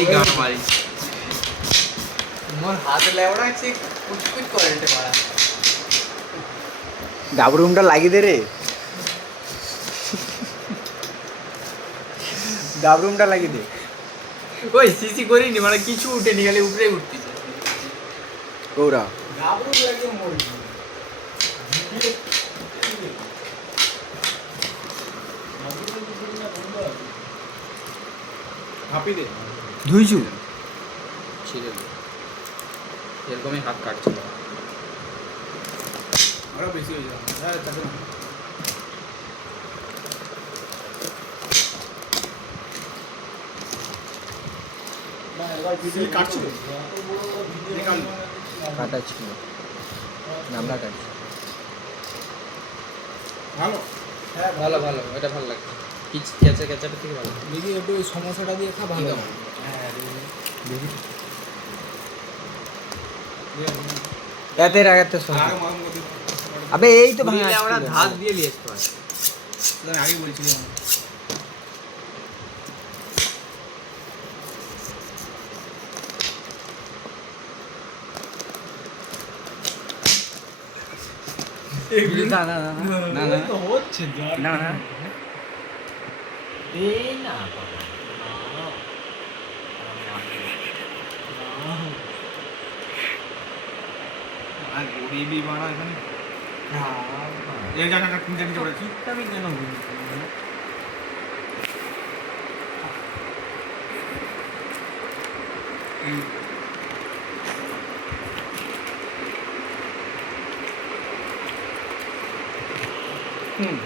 এই গান মারি মোর হাতে লেওড়া আছে কুচকুচ করে এটা মারা গাবরুমটা লাগিয়ে দে রে, গাবরুমটা লাগিয়ে দে। ওই সিসি করিনি মানে কিছু উঠেনি খালি উপরে উঠতেছে গৌরা গাবরুম একদম মরি হাঁপি দে ধুইছু ছিঁড়ে দে এরকমই হাত কাটছিল আরো বেশি হয়ে যাবে। হ্যাঁ তাতে সিল কাটছিল নিকাল কাটা ছিল, আমরা কাটছি। ভালো। ভালো ভালো এটা ভালো লাগছে কিচ ক্যাচা ক্যাচাটা থেকে ভালো দেখি একটু ওই সমস্যাটা দিয়ে খা ভালো হবে। এতে রাগাতে সব আর মার মধ্যে আবে এই তো ভাঙা দিলে আমরা আসছিল। ধাত দিয়ে লিয়েছ পার আমি আগে বলছিলাম না না না না না তো হচ্ছে না না এই না আর গরিবই বাড়া এখানে এই জায়গাটা কিনতে নিতে পারে কি আমি কেন হুম